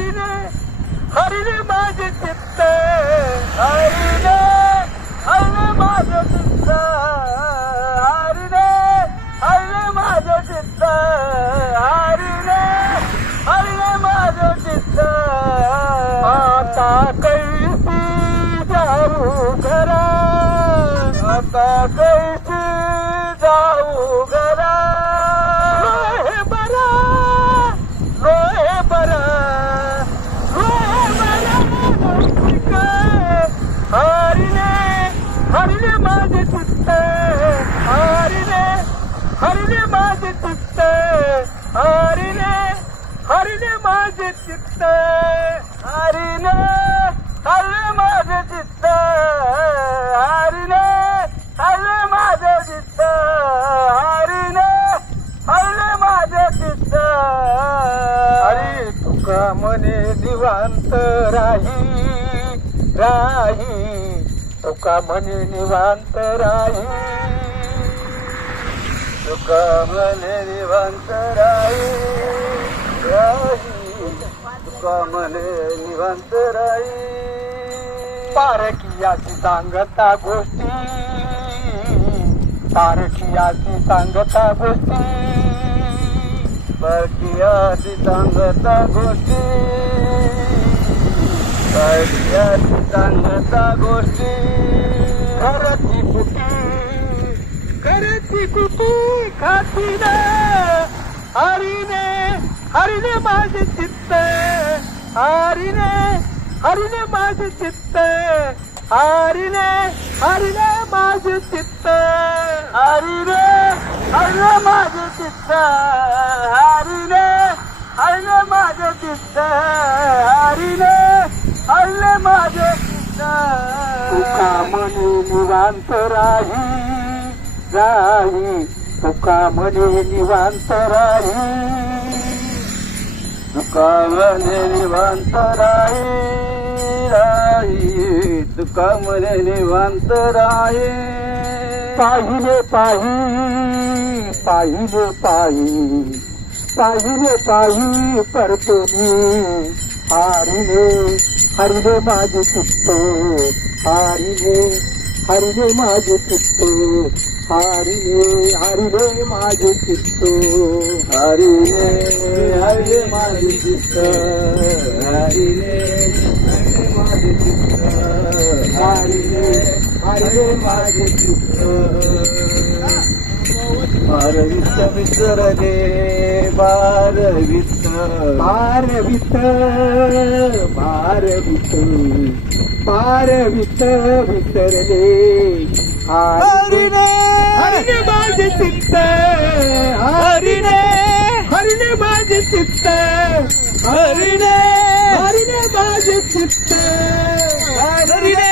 हरिने हरिने माझे चित्त हरिने हरिने माझे चित्त हरिने हरिने माझे चित्त हरिने हरिने माझे चित्त आता कैसी जाऊ घरा आता कैसी जाऊ घरा लोहे बरा लोहे बरा लोहे बरा हरिने हरिने माझे चित्त हरिने हरिने माझे चित्त हरिने हरिने माझे चित्त हरिने हरिने माझे चित्त हरिने हरिने माझे चित्त हरिने हरिने माझे चित्त हरी तुका मने निवांत राही राही तुका मने निवांत राही तुका मने निवांत राही राही तुका मने निवांत राही पारखियाची सांगता गोष्टी पारखियाची सांगता गोष्टी पारखियाची सांगता गोष्टी पारखियाची सांगता गोष्टी घराची कुटी खाती ना हरिने हरिने माझे चित्त हरिने हरिने माझे चित्त हरिने हरिने माझे चित्त हरिने हरिने माझे चित्त हरिने हरिने माझे चित्त हरिने हरिने माझे चित्त तुका मने निवांत राही राही तुका मने निवांत राही तुका मने निवांत राही राही तुका मने निवांत राही पाहिले पाही पाहिले पाही पाहिले पाही परतोनी हरिने हरिने माझे चित्त हरिने हरिने माझे चित्त हरिने हरिने माझे चित्त हरिने हरिने माझे चित्त हरिने हरिने माझे चित्त हरिने हरिने माझे चित्त भारवित विसरले भारवित भारवित भारवित भारवित विसरले हरिने हरिने माझे चित्त हरिने हरिने माझे चित्त हरिने हरिने माझे चित्त हरिने